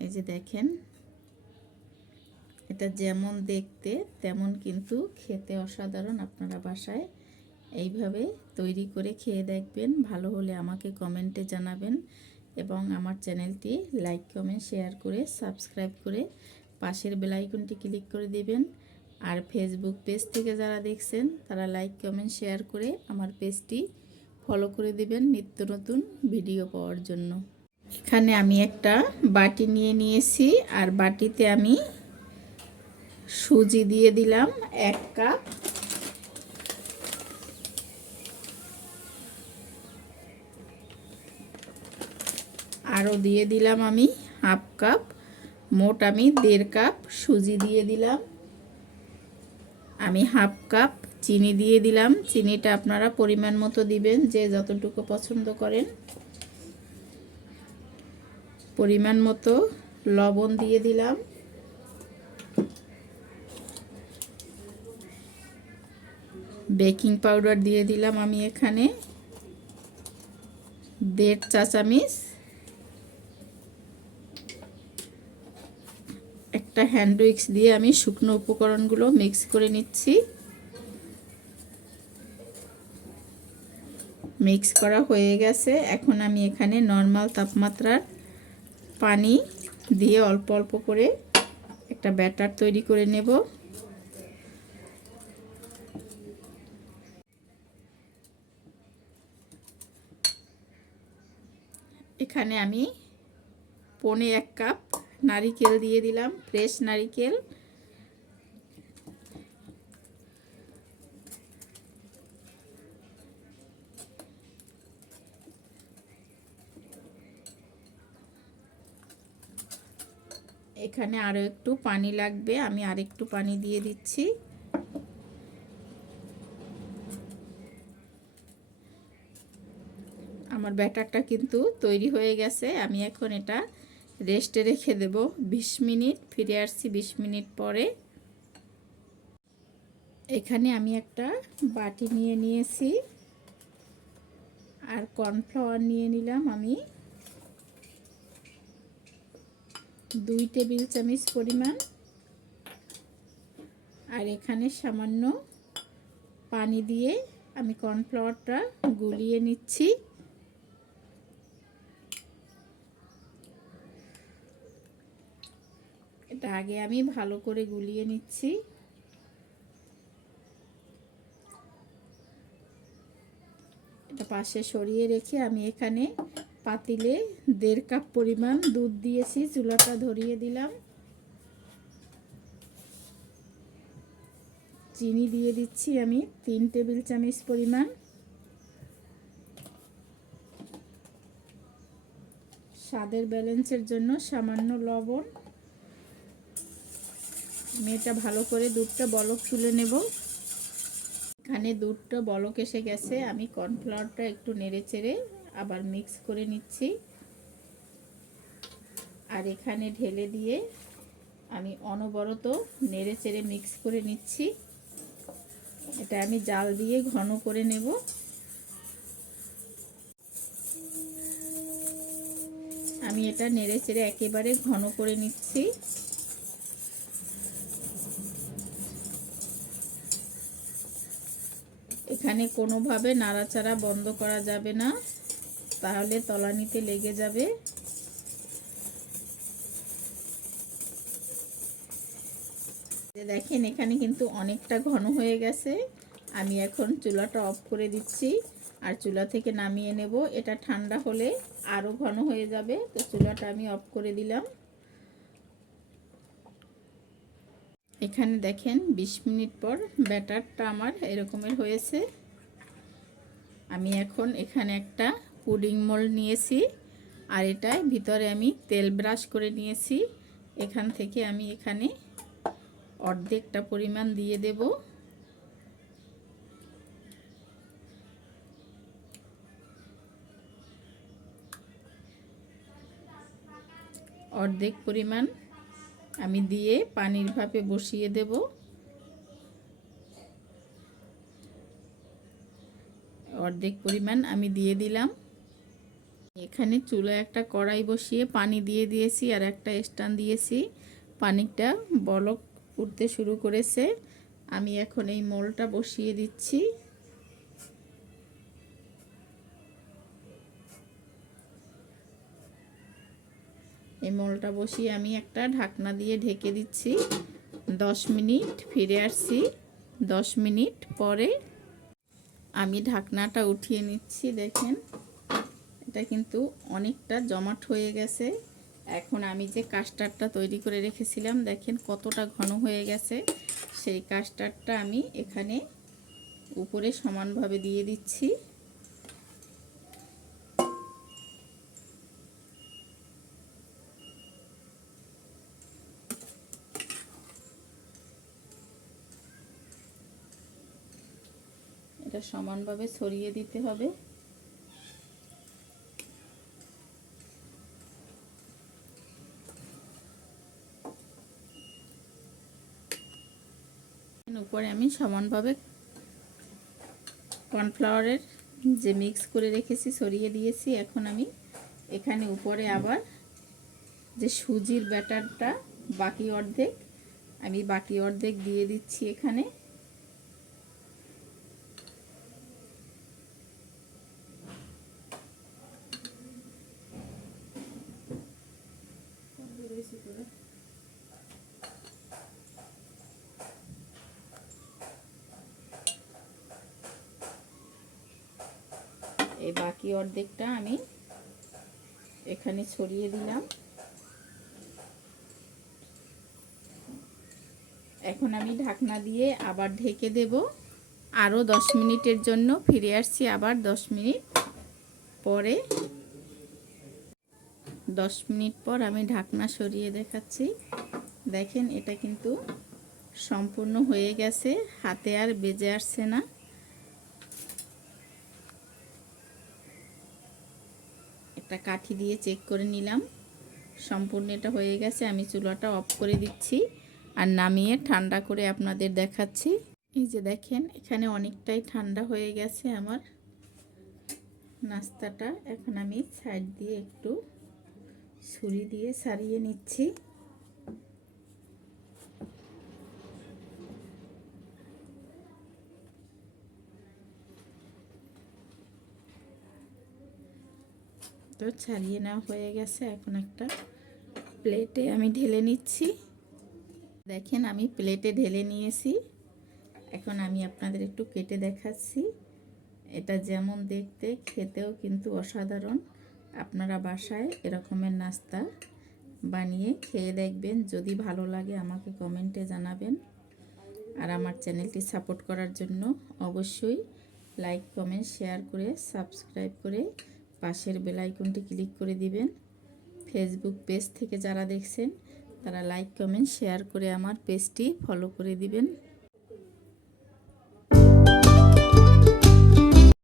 এই যে দেখেন, এটা যেমন দেখতে তেমন কিন্তু খেতে অসাধারণ আপনারা বাসায়। এইভাবে তৈরি করে খেয়ে দেখবেন, ভালো হলে আমাকে কমেন্টে জানাবেন এবং আমার চ্যানেলটি লাইক কমেন্ট শেয়ার করে সাবস্ক্রাইব করে পাশের বেলাইকনটি ক্লিক করে দিবেন। আর ফেসবুক পেজ থেকে যারা দেখছেন, তারা লাইক কমেন্ট শেয়ার করে আমার পেজটি ফলো করে দিবেন নিত্য নতুন ভিডিও পাওয়ার জন্য। এখানে আমি একটা বাটি নিয়ে নিয়েছি, আর বাটিতে আমি সুজি দিয়ে দিলাম এক কাপ। আরও দিয়ে দিলাম আমি হাফ কাপ, মোট আমি দেড় কাপ সুজি দিয়ে দিলাম। আমি হাফ কাপ চিনি দিয়ে দিলাম। চিনিটা আপনারা পরিমাণ মতো দিবেন, যে যতটুকু পছন্দ করেন। পরিমাণ মতো লবণ দিয়ে দিলাম। বেকিং পাউডার দিয়ে দিলাম আমি এখানে। দেড় চা চামিচ। একটা হ্যান্ড উইক্স দিয়ে আমি শুকনো উপকরণগুলো মিক্স করে নিচ্ছি। মিক্স করা হয়ে গেছে। এখন আমি এখানে নর্মাল তাপমাত্রার পানি দিয়ে অল্প অল্প করে একটা ব্যাটার তৈরি করে নেব। এখানে আমি পনে এক কাপ নারিকেল দিয়ে দিলাম, ফ্রেশ নারিকেল। এখানে আরও একটু পানি লাগবে। আমি আরেকটু পানি দিয়ে দিচ্ছি। আমার ব্যাটারটা কিন্তু তৈরি হয়ে গেছে। আমি এখন এটা রেস্টে রেখে দেব ২০ মিনিট। ফিরে আসছি ২০ মিনিট পরে। এখানে আমি একটা বাটি নিয়ে নিয়েছি। আর কর্নফ্লাওয়ার নিয়ে নিলাম আমি। দুই টেবিল চামচ পরিমাণ। আর এখানে সামান্য পানি দিয়ে আমি কর্নফ্লাওয়ারটা গুলিয়ে নিচ্ছি। এটা আগে আমি ভালো করে গুলিয়ে নিচ্ছি। এটা পাশে সরিয়ে রেখে আমি এখানে পাতিলে দেড় কাপ পরিমাণ দুধ দিয়েছি, চুলাটা ধরিয়ে দিলাম। চিনি দিয়ে দিচ্ছি আমি, তিন টেবিল চামচ পরিমাণ। স্বাদের ব্যালেন্সের জন্য সামান্য লবণ। মেয়েটা ভালো করে দুধটা বলক তুলে নেব। এখানে দুধটা বলক এসে গেছে, আমি কর্নফ্লাওয়ারটা একটু নেড়ে চেড়ে আবার মিক্স করে নিচ্ছি। আর এখানে ঢেলে দিয়ে আমি অনবরত নেড়ে চেড়ে মিক্স করে নিচ্ছি। এটা আমি জাল দিয়ে ঘন করে নেব। আমি এটা নেড়ে চেড়ে একেবারে ঘন করে নিচ্ছি। এখানে কোনোভাবে নাড়াচাড়া বন্ধ করা যাবে না। তাহলে তলানিতে লেগে যাবে। দেখেন, এখানে কিন্তু অনেকটা ঘন হয়ে গেছে। আমি এখন চুলাটা অফ করে দিচ্ছি আর চুলা থেকে নামিয়ে নেব। এটা ঠান্ডা হলে আরও ঘন হয়ে যাবে। তো চুলাটা আমি অফ করে দিলাম। এখানে দেখেন ২০ মিনিট পর ব্যাটারটা আমার এরকমের হয়েছে। আমি এখন এখানে একটা পুডিং মোল্ড নিয়েছি আর এটায় ভিতরে আমি তেল ব্রাশ করে নিয়েছি। এখান থেকে আমি এখানে অর্ধেকটা পরিমাণ দিয়ে দেব। অর্ধেক পরিমাণ আমি দিয়ে পানির ভাপে বসিয়ে দেব। অর্ধেক পরিমাণ আমি দিয়ে দিলাম। এখানে চুলায় একটা কড়াই বসিয়ে পানি দিয়ে দিয়েছি আর একটা স্ট্যান্ড দিয়েছি। পানিটা বলক উঠতে শুরু করেছে। আমি এখন এই মোলটা বসিয়ে দিচ্ছি। এই মোলটা বসিয়ে আমি একটা ঢাকনা দিয়ে ঢেকে দিচ্ছি। দশ মিনিট ফিরে আসছি। দশ মিনিট পরে আমি ঢাকনাটা উঠিয়ে নিচ্ছি, দেখেন। এটা কিন্তু অনেকটা জমাট হয়ে গেছে। এখন আমি যে কাস্টারটা তৈরি করে রেখেছিলাম, দেখেন কতটা ঘন হয়ে গেছে। সেই কাস্টারটা আমি এখানে উপরে সমানভাবে দিয়ে দিচ্ছি। এটা সমানভাবে ছড়িয়ে দিতে হবে। উপরে আমি সমানভাবে কর্নফ্লাওয়ারের যে মিক্স করে রেখেছি, সরিয়ে দিয়েছি। এখন আমি এখানে উপরে আবার যে সুজির ব্যাটারটা বাকি অর্ধেক, আমি বাকি অর্ধেক দিয়ে দিচ্ছি এখানে। এই বাকি অর্ধেকটা আমি এখানে ছড়িয়ে দিলাম। এখন আমি ঢাকনা দিয়ে আবার ঢেকে দেব। আরও দশ মিনিটের জন্য ফিরে আসছি আবার দশ মিনিট পরে। দশ মিনিট পর আমি ঢাকনা সরিয়ে দেখাচ্ছি। দেখেন এটা কিন্তু সম্পূর্ণ হয়ে গেছে, হাতে আর বেজে আসছে না। একটা কাঠি দিয়ে চেক করে নিলাম। সম্পূর্ণ এটা হয়ে গেছে, আমি চুলাটা অফ করে দিচ্ছি আর নামিয়ে ঠান্ডা করে আপনাদের দেখাচ্ছি। এই যে দেখেন, এখানে অনেকটাই ঠান্ডা হয়ে গেছে আমার নাস্তাটা। এখন আমি সাইড দিয়ে একটু ছুরি দিয়ে সারিয়ে নিচ্ছি। তো ছাড়িয়ে নেওয়া হয়ে গেছে এখন একটা প্লেটে আমি ঢেলে নিচ্ছি। দেখেন আমি প্লেটে ঢেলে নিয়েছি। এখন আমি আপনাদের একটু কেটে দেখাচ্ছি। এটা যেমন দেখতে, খেতেও কিন্তু অসাধারণ। আপনারা বাসায় এরকমের নাস্তা বানিয়ে খেয়ে দেখবেন। যদি ভালো লাগে আমাকে কমেন্টে জানাবেন। আর আমার চ্যানেলটি সাপোর্ট করার জন্য অবশ্যই লাইক, কমেন্ট, শেয়ার করে, সাবস্ক্রাইব করে পাশের বেলাইকনটি ক্লিক করে দিবেন। ফেসবুক পেজ থেকে যারা দেখছেন, তারা লাইক কমেন্ট শেয়ার করে আমার পেজটি ফলো করে দিবেন।